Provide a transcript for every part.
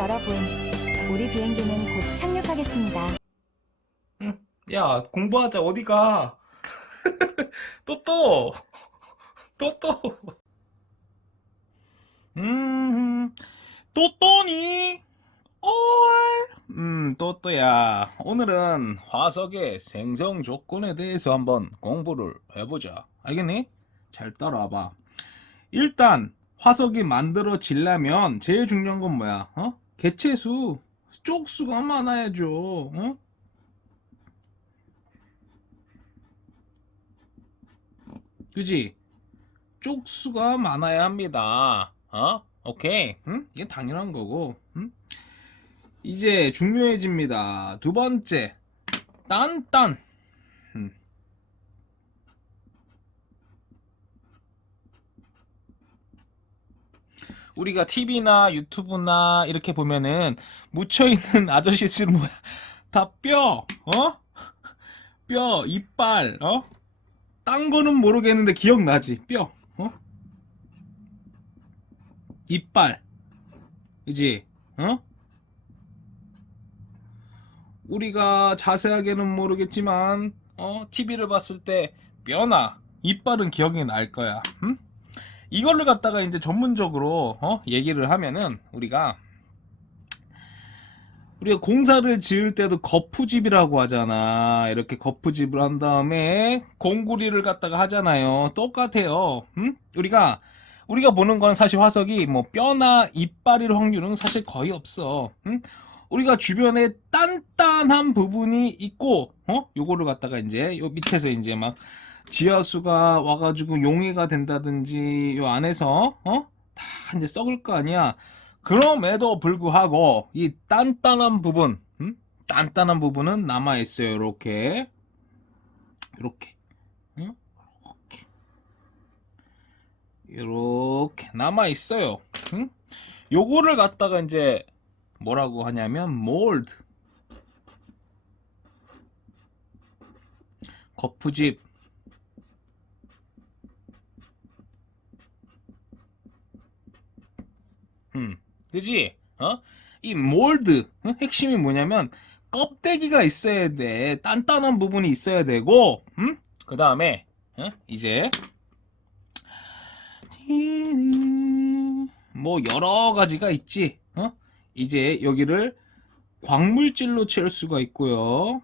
여러분, 우리 비행기는 곧 착륙하겠습니다. 응. 야, 공부하자. 어디가? 또 또. 또 또. 음. 또 또니? 올. 또또야. 오늘은 화석의 생성 조건에 대해서 한번 공부를 해보자. 알겠니? 잘 따라와봐. 일단 화석이 만들어지려면 제일 중요한 건 뭐야? 개체수, 쪽수가 많아야죠. 그지? 쪽수가 많아야 합니다. 오케이. 이게 당연한 거고. 이제 중요해집니다. 두 번째, 딴딴. 음. 우리가 TV나 유튜브나 이렇게 보면은 묻혀있는 아저씨들 뭐야? 다 뼈, 뼈, 이빨, 딴 거는 모르겠는데 기억나지? 뼈, 이빨, 그지? 우리가 자세하게는 모르겠지만, TV를 봤을 때 뼈나 이빨은 기억이 날 거야. 이걸로 갖다가 이제 전문적으로 얘기를 하면은 우리가 공사를 지을 때도 거푸집이라고 하잖아. 이렇게 거푸집을 한 다음에 공구리를 갖다가 하잖아요. 똑같아요. 우리가 보는 건 사실 화석이 뭐 뼈나 이빨일 확률은 사실 거의 없어. 우리가 주변에 단단한 부분이 있고, 요거를 갖다가 이제 요 밑에서 이제 막 지하수가 와가지고 용해가 된다든지 요 안에서 다 이제 썩을 거 아니야. 그럼에도 불구하고 이 단단한 부분, 단단한 부분은 남아 있어요. 이렇게, 이렇게, 이렇게, 이렇게 남아 있어요. 요거를 갖다가 이제 뭐라고 하냐면 몰드, 거푸집. 그지? 이 몰드, 핵심이 뭐냐면 껍데기가 있어야 돼. 단단한 부분이 있어야 되고, 그 다음에 이제 뭐 여러 가지가 있지. 이제 여기를 광물질로 채울 수가 있고요.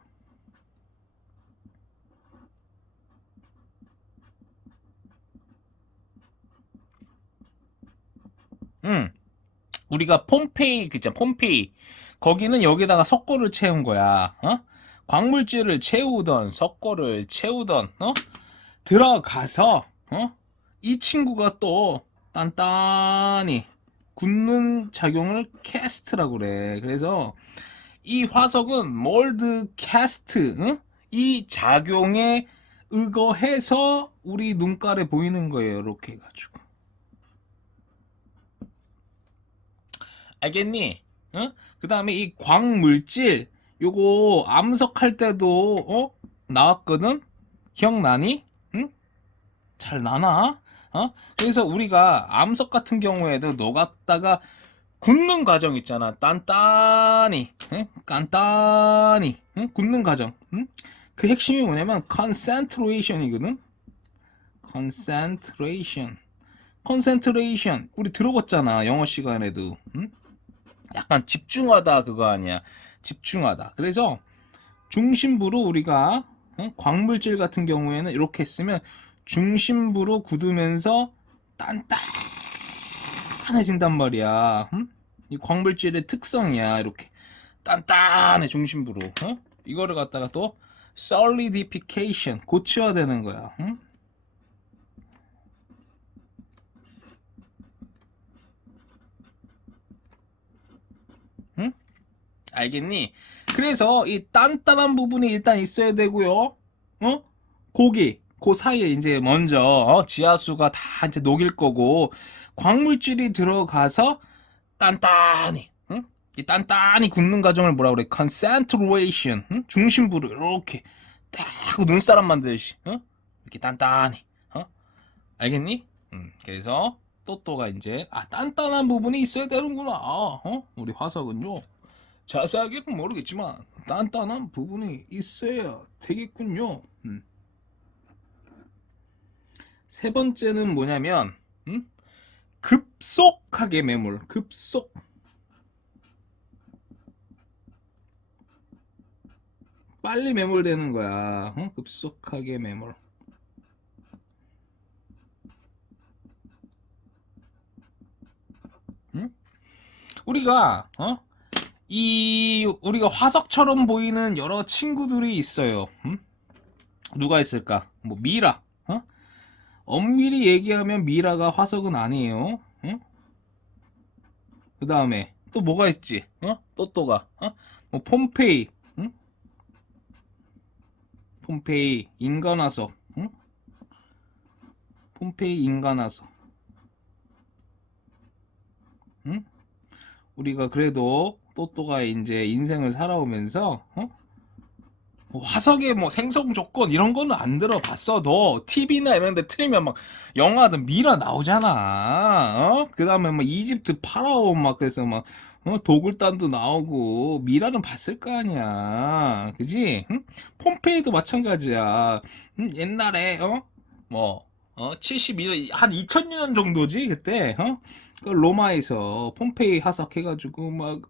우리가 폼페이, 그죠? 폼페이. 거기는 여기다가 석고를 채운 거야. 광물질을 채우던, 석고를 채우던, 들어가서, 이 친구가 또 단단히 굳는 작용을 캐스트라고 그래. 그래서 이 화석은 몰드 캐스트, 이 작용에 의거해서 우리 눈깔에 보이는 거예요. 이렇게 해가지고. 알겠니? 그 다음에 이 광물질, 요거 암석할 때도 나왔거든? 기억나니? 응? 잘 나나? 그래서 우리가 암석 같은 경우에도 녹았다가 굳는 과정 있잖아. 단단히, 간단히, 굳는 과정. 그 핵심이 뭐냐면 concentration이거든. concentration. 우리 들어봤잖아. 영어 시간에도. 약간 집중하다 그거 아니야. 집중하다. 그래서 중심부로 우리가 광물질 같은 경우에는 이렇게 쓰면 중심부로 굳으면서 단단해진단 말이야. 이 광물질의 특성이야. 이렇게 단단해 중심부로. 이거를 갖다가 또 solidification 고쳐야 되는 거야. 알겠니? 그래서 이 단단한 부분이 일단 있어야 되고요. 고기, 그 사이에 이제 먼저 지하수가 다 이제 녹일 거고 광물질이 들어가서 단단히, 이 단단히 굳는 과정을 뭐라 그래? concentration, 중심부로 이렇게 딱 눈사람 만들듯이, 이렇게 단단히, 알겠니? 그래서 또또가 이제 단단한 부분이 있어야 되는구나. 우리 화석은요. 자세하게는 모르겠지만 단단한 부분이 있어야 되겠군요. 세 번째는 뭐냐면 급속하게 매몰. 급속. 빨리 매몰되는 거야. 급속하게 매몰. 우리가 우리가 화석처럼 보이는 여러 친구들이 있어요. 누가 있을까? 뭐 미라. 엄밀히 얘기하면 미라가 화석은 아니에요. 그 다음에 또 뭐가 있지? 또가 뭐 폼페이. 폼페이 인간화석. 폼페이 인간화석. 우리가 그래도 또또가 이제 인생을 살아오면서 뭐 화석의 뭐 생성 조건 이런 거는 안 들어봤어도 TV나 이런 데 틀면 막 영화든 미라 나오잖아. 그 다음에 막 이집트 파라오 막 그래서 막 도굴단도 나오고 미라는 봤을 거 아니야. 그지? 폼페이도 마찬가지야. 옛날에 뭐 71년 한 2000년 정도지 그때 그 로마에서 폼페이 화석 해가지고 막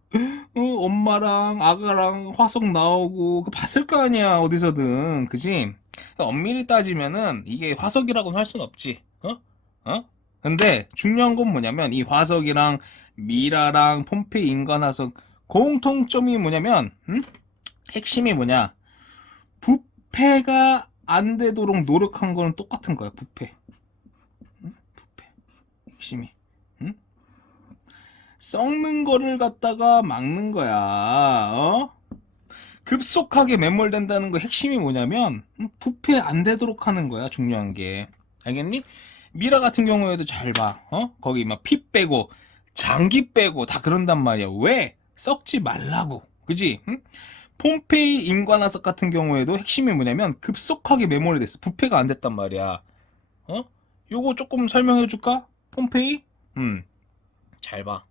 엄마랑 아가랑 화석 나오고 그 봤을 거 아니야 어디서든. 그지? 그러니까 엄밀히 따지면은 이게 화석이라고는 할 순 없지. 근데 중요한 건 뭐냐면 이 화석이랑 미라랑 폼페이 인간화석 공통점이 뭐냐면 핵심이 뭐냐, 부패가 안 되도록 노력한 거는 똑같은 거야. 부패. 부패 핵심이 썩는 거를 갖다가 막는 거야. 급속하게 매몰된다는 거 핵심이 뭐냐면 부패 안 되도록 하는 거야. 중요한 게. 알겠니? 미라 같은 경우에도 잘 봐. 거기 막 피 빼고 장기 빼고 다 그런단 말이야. 왜? 썩지 말라고. 그지? 폼페이 인간화석 같은 경우에도 핵심이 뭐냐면 급속하게 매몰이 됐어. 부패가 안 됐단 말이야. 요거 조금 설명해 줄까? 폼페이? 잘 봐.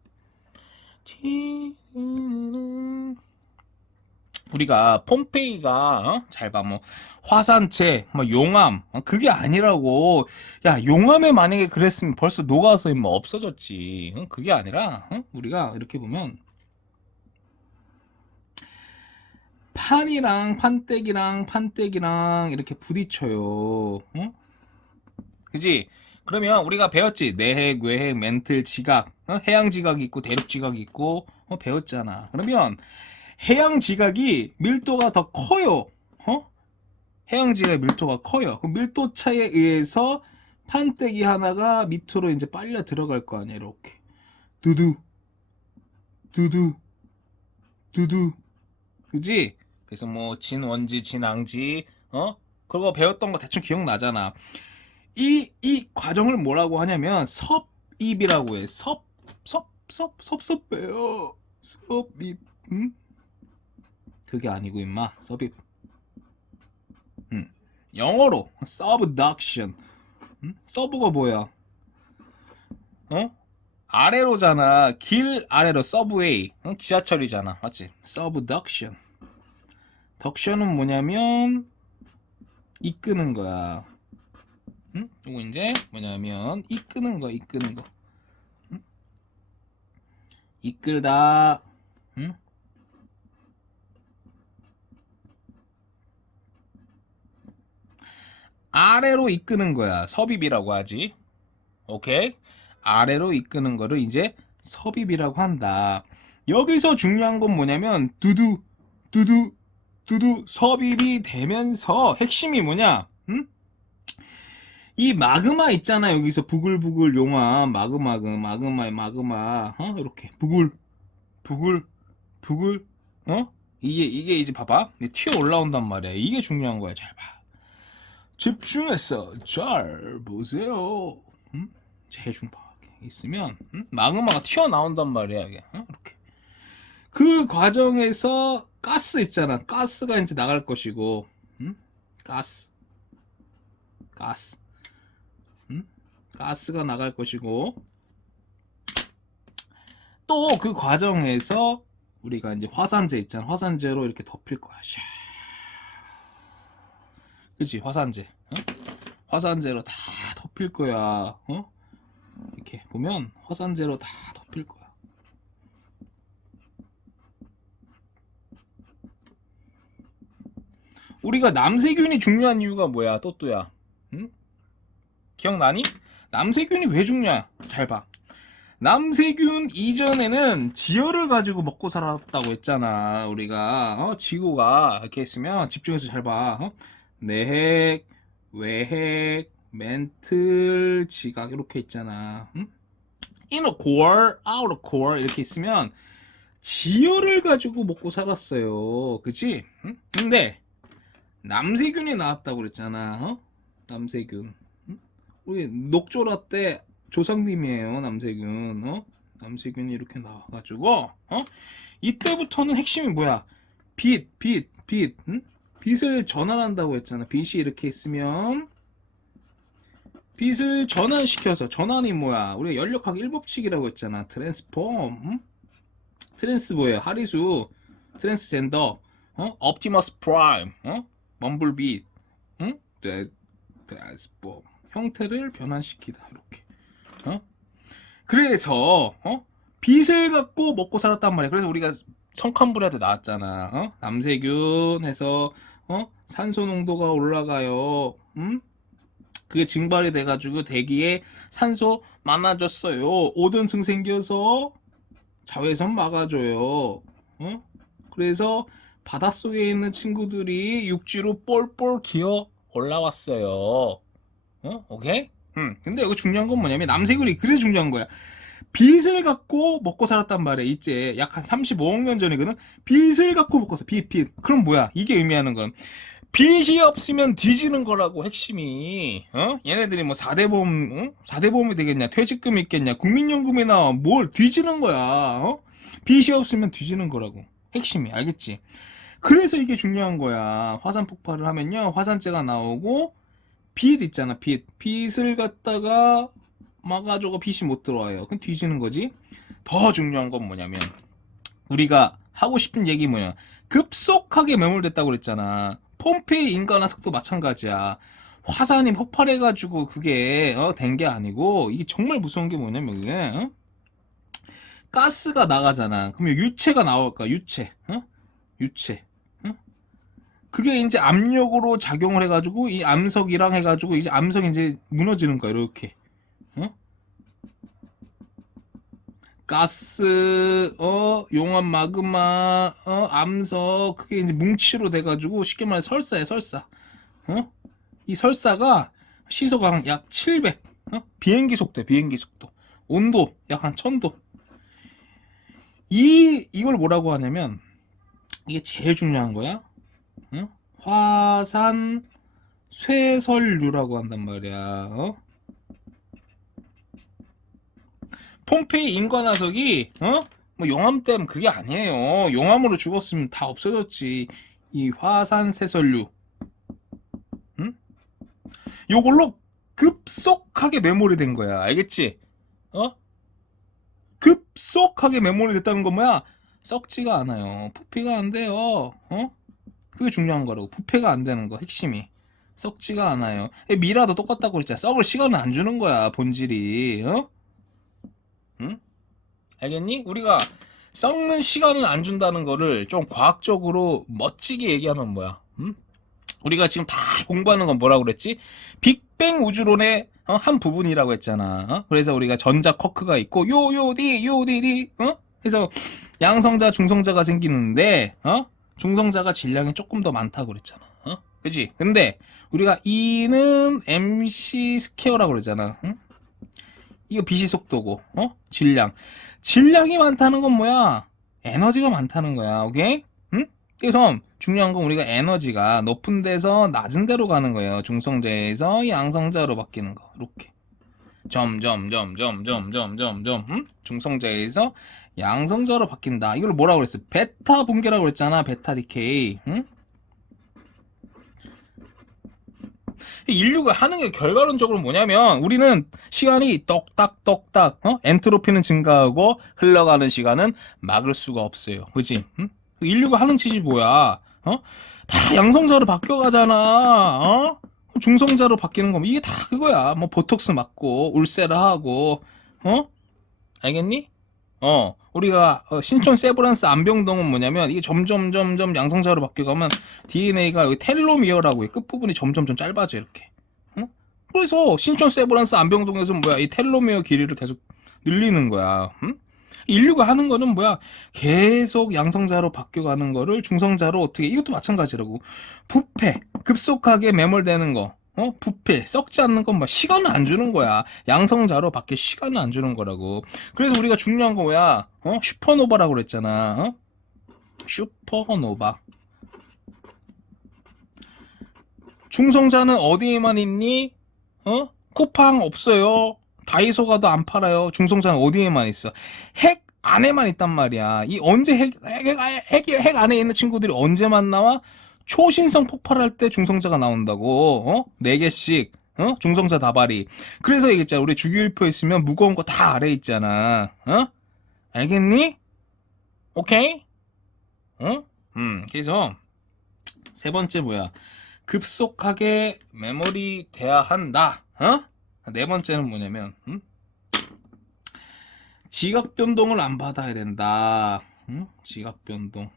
우리가 폼페이가 잘 봐. 뭐 화산체, 뭐 용암 그게 아니라고. 야, 용암에 만약에 그랬으면 벌써 녹아서 뭐 없어졌지. 그게 아니라 우리가 이렇게 보면 판이랑 판때기랑 이렇게 부딪혀요. 그지? 그러면 우리가 배웠지. 내핵, 외핵, 멘틀, 지각. 해양 지각이 있고 대륙 지각이 있고 배웠잖아. 그러면 해양 지각이 밀도가 더 커요. 해양 지각의 밀도가 커요. 그럼 밀도 차에 의해서 판때기 하나가 밑으로 이제 빨려 들어갈 거 아니야. 이렇게 두두 두두 두두. 그지? 그래서 뭐 진원지, 진앙지 그거 배웠던 거 대충 기억나잖아. 이 과정을 뭐라고 하냐면 섭입이라고 해. 섭섭해요. 섭입. 그게 아니고 임마. 섭입. 영어로 subduction. 서브가 뭐야? 아래로잖아. 길 아래로 서브웨이. 지하철이잖아. 맞지? subduction. 덕션은 뭐냐면 이끄는 거야. 이거 이제 뭐냐면 이끄는 거. 이끌다. 아래로 이끄는 거야. 섭입이라고 하지. 오케이? 아래로 이끄는 거를 이제 섭입이라고 한다. 여기서 중요한 건 뭐냐면 두두 섭입이 되면서 핵심이 뭐냐? 이 마그마 있잖아. 여기서 부글부글 용암, 마그마, 이렇게 부글, 이게 이제 봐봐. 튀어 올라온단 말이야. 이게 중요한 거야. 잘 봐. 집중해서 잘 보세요. 재중파 있으면 마그마가 튀어나온단 말이야. 이게 이렇게. 그 과정에서 가스 있잖아. 가스가 이제 나갈 것이고, 가스가 나갈 것이고, 또 그 과정에서 우리가 이제 화산재 있잖아. 화산재로 이렇게 덮일 거야. 샤. 그치? 화산재. 어? 화산재로 다 덮일 거야. 어? 이렇게 보면 화산재로 다 덮일 거야. 우리가 남세균이 중요한 이유가 뭐야? 또또야. 응? 기억나니? 남세균이 왜 중요해? 잘 봐. 남세균 이전에는 지혈을 가지고 먹고 살았다고 했잖아. 우리가 지구가 이렇게 있으면 집중해서 잘 봐. 내핵, 외핵, 멘틀, 지각 이렇게 있잖아. 응? inner core, outer core 이렇게 있으면 지혈을 가지고 먹고 살았어요. 그치? 응? 근데 남세균이 나왔다고 그랬잖아. 남세균. 응? 우리 녹조라 때 조상님이에요. 남세균. 남세균이 이렇게 나와가지고 이때부터는 핵심이 뭐야? 빛. 응? 빛을 전환한다고 했잖아. 빛이 이렇게 있으면 빛을 전환시켜서, 전환이 뭐야? 우리가 연력학 1법칙이라고 했잖아. 트랜스폼. 응? 트랜스 뭐예요? 하리수. 트랜스젠더. 옵티머스 프라임. 먼블비. 응? 트랜스폼. 형태를 변환시키다. 이렇게. 그래서 빛을 갖고 먹고 살았단 말이야. 그래서 우리가 성칸불야도 나왔잖아. 남세균 해서 산소 농도가 올라가요. 그게 증발이 돼가지고 대기에 산소 많아졌어요. 오존층 생겨서 자외선 막아줘요. 그래서 바닷속에 있는 친구들이 육지로 뻘뻘 기어 올라왔어요. 오케이? 근데 여기 중요한 건 뭐냐면 남세균이 그래서 중요한 거야. 빛을 갖고 먹고 살았단 말이야. 이제 약 한 35억 년 전이거든. 빛을 갖고 먹고 살아. 빛. 그럼 뭐야? 이게 의미하는 건 빛이 없으면 뒤지는 거라고. 핵심이. 얘네들이 뭐 4대 보험, 4대 보험이 되겠냐? 퇴직금 있겠냐? 국민연금이 나와. 뭘 뒤지는 거야. 빛이 없으면 뒤지는 거라고. 핵심이. 알겠지? 그래서 이게 중요한 거야. 화산 폭발을 하면요, 화산재가 나오고 빛 있잖아. 빛을 갖다가 막아줘가 빛이 못 들어와요. 그럼 뒤지는 거지. 더 중요한 건 뭐냐면 우리가 하고 싶은 얘기 뭐냐, 급속하게 매몰됐다고 그랬잖아. 폼페이 인간화석도 마찬가지야. 화산이 폭발해가지고 그게 된 게 아니고, 이게 정말 무서운 게 뭐냐면 이게 가스가 나가잖아. 그러면 유체가 나올 거야. 유체. 그게 이제 압력으로 작용을 해가지고 이 암석이랑 해가지고 이제 암석이 이제 무너지는 거야. 이렇게. 가스, 용암 마그마, 암석, 그게 이제 뭉치로 돼가지고 쉽게 말해 설사야, 설사. 이 설사가 시속 약 700, 비행기 속도. 온도 약 한 1000도. 이걸 뭐라고 하냐면, 이게 제일 중요한 거야. 화산 쇠설류라고 한단 말이야. 폼페이 인간화석이 뭐 용암댐 그게 아니에요. 용암으로 죽었으면 다 없어졌지. 이 화산 쇠설류, 요걸로 급속하게 메모리 된 거야. 알겠지? 급속하게 메모리 됐다는 건 뭐야? 썩지가 않아요. 부피가 안 돼요. 그게 중요한 거라고. 부패가 안 되는 거. 핵심이 썩지가 않아요. 미라도 똑같다고 그랬잖아. 썩을 시간을 안 주는 거야, 본질이. 응? 알겠니? 우리가 썩는 시간을 안 준다는 거를 좀 과학적으로 멋지게 얘기하면 뭐야? 우리가 지금 다 공부하는 건 뭐라고 그랬지? 빅뱅 우주론의 한 부분이라고 했잖아. 그래서 우리가 전자 쿼크가 있고 요디 그래서 양성자 중성자가 생기는데 중성자가 질량이 조금 더 많다고 그랬잖아. 그치? 근데 우리가 E는 MC 스퀘어라고 그러잖아. 이거 빛이 속도고, 질량이 많다는 건 뭐야? 에너지가 많다는 거야. 오케이? 그래서 중요한 건 우리가 에너지가 높은 데서 낮은 데로 가는 거예요. 중성자에서 양성자로 바뀌는 거. 이렇게. 점점, 중성자에서 양성자로 바뀐다. 이걸 뭐라고 그랬어? 베타 붕괴라고 그랬잖아. 베타 디케이. 인류가 하는 게 결과론적으로 뭐냐면 우리는 시간이 똑딱똑딱 엔트로피는 증가하고 흘러가는 시간은 막을 수가 없어요. 그치? 응? 인류가 하는 짓이 뭐야? 다 양성자로 바뀌어가잖아. 중성자로 바뀌는 거면 이게 다 그거야. 뭐 보톡스 맞고 울세라 하고 알겠니? 우리가 신촌 세브란스 안병동은 뭐냐면 이게 점점 양성자로 바뀌어가면 DNA가 여기 텔로미어라고 해. 끝부분이 점점 짧아져 이렇게. 그래서 신촌 세브란스 안병동에서 뭐야 이 텔로미어 길이를 계속 늘리는 거야. 인류가 하는 거는 뭐야 계속 양성자로 바뀌어가는 거를 중성자로 어떻게 이것도 마찬가지라고. 부패 급속하게 매몰되는 거. 부패 썩지 않는 건 뭐 시간을 안 주는 거야. 양성자로 바뀔 시간을 안 주는 거라고. 그래서 우리가 중요한 거 뭐야? 슈퍼노바라고 그랬잖아. 슈퍼노바. 중성자는 어디에만 있니? 쿠팡 없어요. 다이소 가도 안 팔아요. 중성자는 어디에만 있어? 핵 안에만 있단 말이야. 이 언제 핵 안에 있는 친구들이 언제만 나와? 초신성 폭발할 때 중성자가 나온다고. 4개씩 중성자 다발이. 그래서 얘기했잖아. 우리 주기율표 있으면 무거운 거 다 아래 있잖아. 알겠니? 오케이? 그래서 세 번째 뭐야? 급속하게 메모리 돼야 한다. 네 번째는 뭐냐면 지각 변동을 안 받아야 된다. 지각 변동.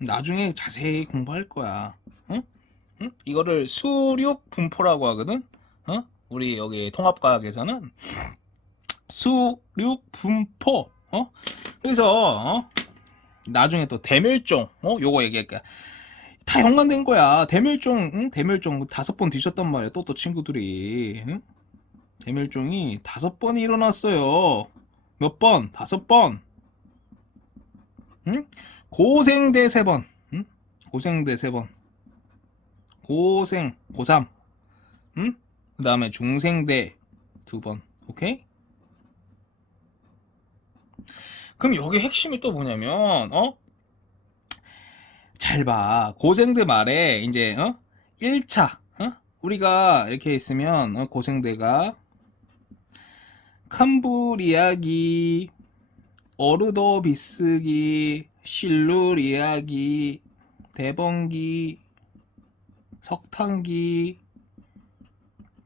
나중에 자세히 공부할 거야. 이거를 수륙 분포라고 하거든. 우리 여기 통합과학에서는 수륙 분포. 그래서 나중에 또 대멸종. 요거 얘기할게. 다 연관된 거야. 대멸종. 대멸종 5번 뒤졌단 말이야. 또 친구들이. 대멸종이 5번이 일어났어요. 몇 번? 5번. 고생대 3번. 고생대 3번. 고생 고3. 그 다음에 중생대 2번. 오케이? 그럼 여기 핵심이 또 뭐냐면 잘 봐. 고생대 말에 이제 1차 우리가 이렇게 있으면 고생대가 캄브리아기, 어르도비스기, 실루리아기, 대번기, 석탄기,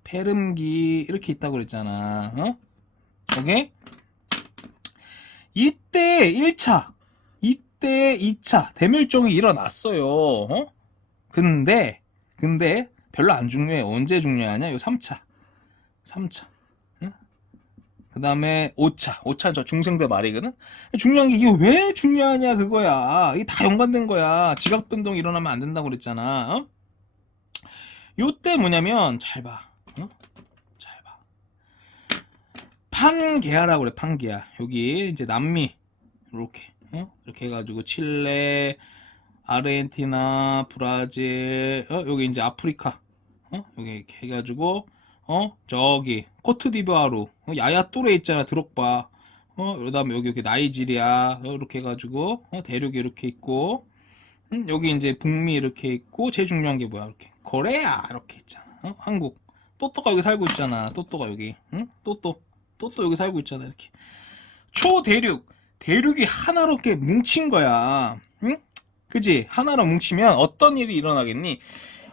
페름기 이렇게 있다고 그랬잖아. 오케이? 이때 1차, 이때 2차 대멸종이 일어났어요. 근데 별로 안 중요해. 언제 중요하냐? 요 3차. 그 다음에 5차 저 중생대 말이거든. 중요한 게 이게 왜 중요하냐 그거야. 이게 다 연관된 거야. 지각 변동이 일어나면 안 된다고 그랬잖아. 요때 뭐냐면 잘 봐. 잘 봐. 판게아라고 그래. 판게아. 여기 이제 남미 이렇게 이렇게 해가지고 칠레, 아르헨티나, 브라질, 여기 이제 아프리카, 여기 이렇게 해가지고 저기 코트디부아루, 야야뚜레 있잖아. 드록바. 그다음에 여기 이렇게 나이지리아 이렇게 해가지고 대륙이 이렇게 있고, 여기 이제 북미 이렇게 있고, 제일 중요한 게 뭐야? 이렇게 코레아 이렇게 있잖아. 한국 또또가 여기 살고 있잖아. 또또가 여기, 또또 여기 살고 있잖아. 이렇게 대륙이 하나로 이렇게 뭉친 거야. 그지? 하나로 뭉치면 어떤 일이 일어나겠니?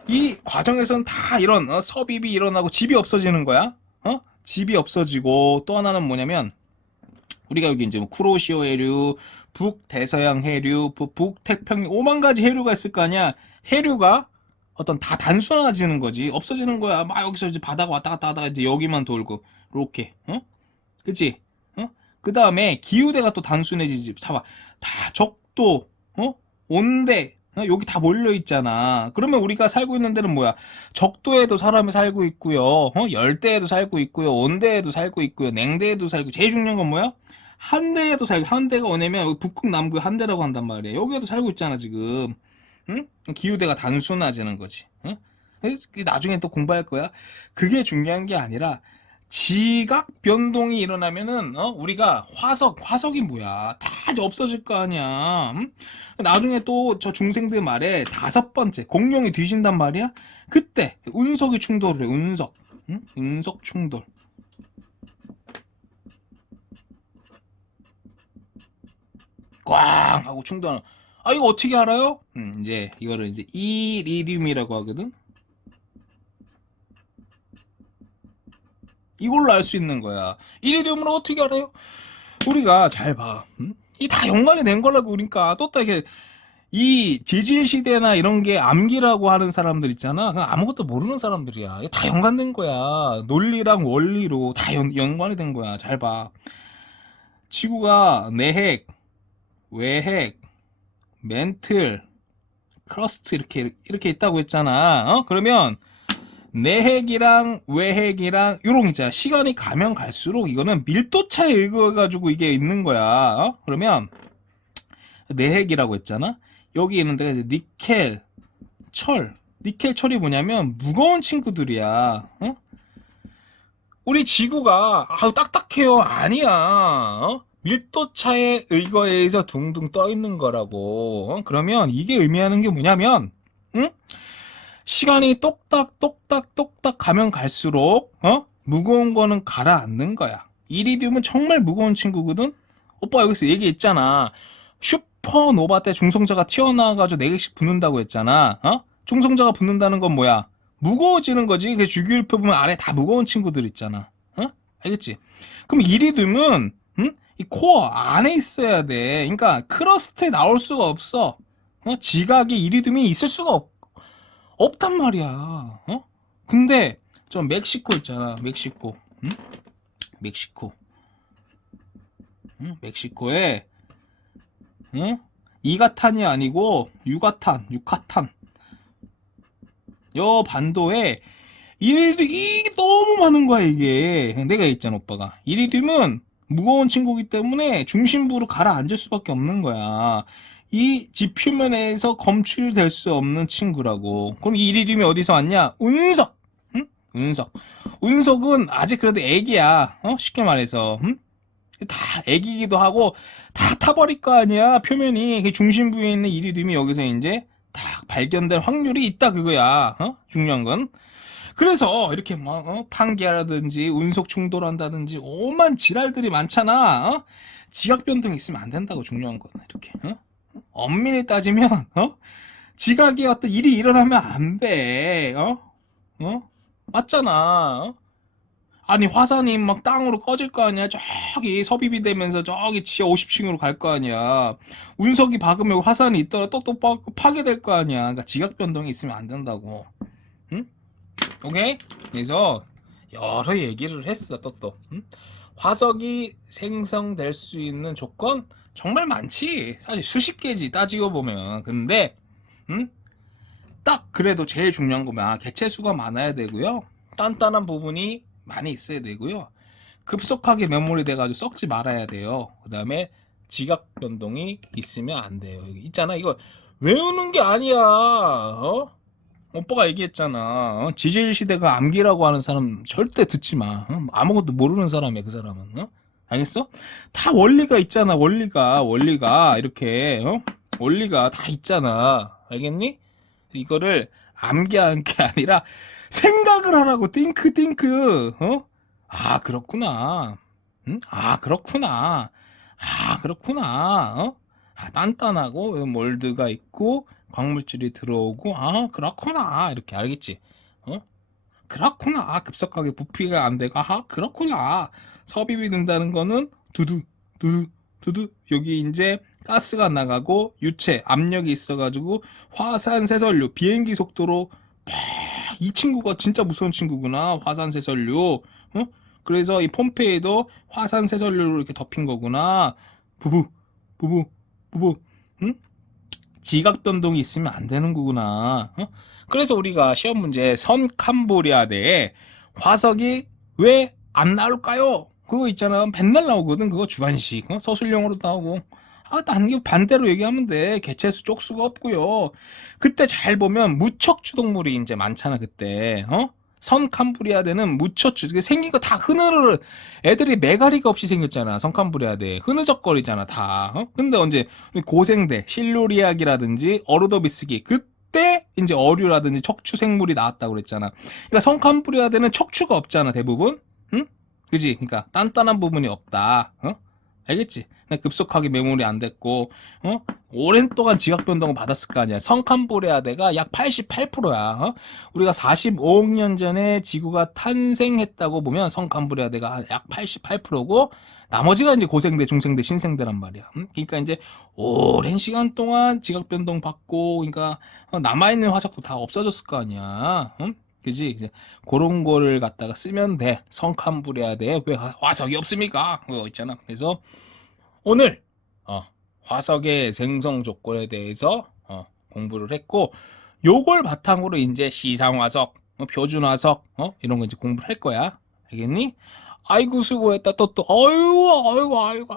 이 과정에서는 다 이런 섭입이 일어나고 집이 없어지는 거야. 집이 없어지고, 또 하나는 뭐냐면 우리가 여기 이제 뭐 쿠로시오 해류, 북대서양 해류, 북태평양 5만 가지 해류가 있을 거 아니야. 해류가 어떤 다 단순화지는 거지. 없어지는 거야. 막 여기서 이제 바다가 왔다 갔다 하다가 이제 여기만 돌고 이렇게. 그치? 그 다음에 기후대가 또 단순해지지. 봐봐. 다 적도, 온대, 여기 다 몰려 있잖아. 그러면 우리가 살고 있는 데는 뭐야? 적도에도 사람이 살고 있고요. 열대에도 살고 있고요. 온대에도 살고 있고요. 냉대에도 살고. 제일 중요한 건 뭐야? 한대에도 살고. 한대가 뭐냐면 북극 남극 한대라고 한단 말이야. 여기에도 살고 있잖아 지금. 기후대가 단순화지는 거지. 나중에 또 공부할 거야. 그게 중요한 게 아니라 지각 변동이 일어나면은 우리가 화석이 뭐야? 다 이제 없어질 거 아니야. 응? 나중에 또 저 중생들 말에 다섯 번째 공룡이 뒤진단 말이야. 그때 운석이 충돌을 해. 운석. 응? 운석 충돌. 꽝 하고 충돌. 아, 이거 어떻게 알아요? 이제 이거를 이제 이리듐이라고 하거든. 이걸로 알 수 있는 거야. 이리듐을 어떻게 알아요? 우리가 잘 봐. 이 다 연관이 된 거라고. 그러니까 또 이게 이 지질 시대나 이런 게 암기라고 하는 사람들 있잖아. 그냥 아무것도 모르는 사람들이야. 이게 다 연관된 거야. 논리랑 원리로 다 연관이 된 거야. 잘 봐. 지구가 내핵, 외핵, 멘틀, 크러스트 이렇게 있다고 했잖아. 그러면 내핵이랑 외핵이랑 요런 있잖아. 시간이 가면 갈수록 이거는 밀도차에 의거해 가지고 이게 있는 거야. 그러면 내핵이라고 했잖아. 여기 있는 데가 이제 니켈, 니켈, 철이 뭐냐면 무거운 친구들이야. 우리 지구가 딱딱해요. 아니야. 밀도차에 의거해서 둥둥 떠 있는 거라고. 그러면 이게 의미하는 게 뭐냐면, 시간이 똑딱 가면 갈수록 무거운 거는 가라앉는 거야. 이리듐은 정말 무거운 친구거든. 오빠 여기서 얘기했잖아. 슈퍼노바 때 중성자가 튀어나와가지고 4개씩 붙는다고 했잖아. 중성자가 붙는다는 건 뭐야? 무거워지는 거지. 그 주기율표 보면 아래 다 무거운 친구들 있잖아. 알겠지? 그럼 이리듐은 이 코어 안에 있어야 돼. 그러니까 크러스트에 나올 수가 없어. 지각에 이리듐이 있을 수가 없단 말이야. 근데 저 멕시코 있잖아. 멕시코. 멕시코에 이가탄이 아니고 유카탄. 요 반도에 이리듐이 너무 많은 거야. 이게 내가 있잖아. 오빠가 이리듐은 무거운 친구이기 때문에 중심부로 가라앉을 수밖에 없는 거야. 이 지표면에서 검출될 수 없는 친구라고. 그럼 이 이리듐이 어디서 왔냐? 운석. 운석은 아직 그래도 애기야. 쉽게 말해서. 다 애기기도 하고 다 타버릴 거 아니야. 표면이 그 중심부에 있는 이리듐이 여기서 이제 다 발견될 확률이 있다 그거야. 중요한 건. 그래서 이렇게 뭐 판기라든지 운석 충돌한다든지 오만 지랄들이 많잖아. 지각 변동이 있으면 안 된다고. 중요한 건 이렇게. 엄밀히 따지면 지각이 어떤 일이 일어나면 안 돼. 맞잖아. 아니 화산이 막 땅으로 꺼질 거 아니야. 저기 섭입이 되면서 저기 지하 50층으로 갈 거 아니야. 운석이 박으면 화산이 있더라 똑똑 파괴될 거 아니야. 그러니까 지각 변동이 있으면 안 된다고. 응? 오케이? 그래서 여러 얘기를 했어. 또 화석이 생성될 수 있는 조건 정말 많지. 사실 수십 개지 따지고 보면. 근데 딱 그래도 제일 중요한 거면 개체수가 많아야 되고요. 단단한 부분이 많이 있어야 되고요. 급속하게 메모리 돼가지고 썩지 말아야 돼요. 그 다음에 지각 변동이 있으면 안 돼요. 여기 있잖아. 이거 외우는 게 아니야. 오빠가 얘기했잖아. 지질 시대가 암기라고 하는 사람 절대 듣지 마. 아무것도 모르는 사람이야, 그 사람은. 알겠어? 다 원리가 있잖아. 원리가 이렇게 원리가 다 있잖아. 알겠니? 이거를 암기하는 게 아니라 생각을 하라고. 띵크. 아 그렇구나. 그렇구나. 단단하고 몰드가 있고 광물질이 들어오고 그렇구나. 이렇게 알겠지? 그렇구나. 급속하게 부피가 안 되고 그렇구나. 섭입이 된다는 거는 두두 여기 이제 가스가 나가고 유체 압력이 있어가지고 화산 쇄설류 비행기 속도로 이 친구가 진짜 무서운 친구구나. 화산 쇄설류. 그래서 이 폼페이도 화산 쇄설류로 이렇게 덮인 거구나. 부부. 지각 변동이 있으면 안 되는 거구나. 그래서 우리가 시험 문제 선 캄보리아대에 화석이 왜 안 나올까요? 그거 있잖아. 맨날 나오거든. 그거 주관식. 서술형으로 나오고. 난 이거 반대로 얘기하면 돼. 개체수 쪽수가 없고요. 그때 잘 보면 무척 추동물이 이제 많잖아. 그때 선캄브리아대는 묻혔죠. 생긴 거 다 흐느르, 애들이 매가리가 없이 생겼잖아. 선캄브리아대. 흐느적거리잖아, 다. 근데 언제, 고생대, 실루리아기라든지, 어루도비스기, 그때, 이제 어류라든지 척추 생물이 나왔다고 그랬잖아. 그러니까 선캄브리아대는 척추가 없잖아, 대부분. 응? 그지? 그러니까, 단단한 부분이 없다. 알겠지? 급속하게 매몰이 안 됐고, 오랜 동안 지각 변동을 받았을 거 아니야. 선캄브리아대가 약 88%야. 우리가 45억 년 전에 지구가 탄생했다고 보면 선캄브리아대가 약 88%고, 나머지가 이제 고생대, 중생대, 신생대란 말이야. 그러니까 이제 오랜 시간 동안 지각 변동 받고, 그러니까 남아있는 화석도 다 없어졌을 거 아니야. 그지? 이제 그런 거를 갖다가 쓰면 돼. 선캄브리아대에 왜 화석이 없습니까? 그거 있잖아. 그래서 오늘 화석의 생성 조건에 대해서 공부를 했고, 요걸 바탕으로 이제 시상화석, 표준화석 이런 거 이제 공부를 할 거야. 알겠니? 아이고 수고했다. 또 아이고.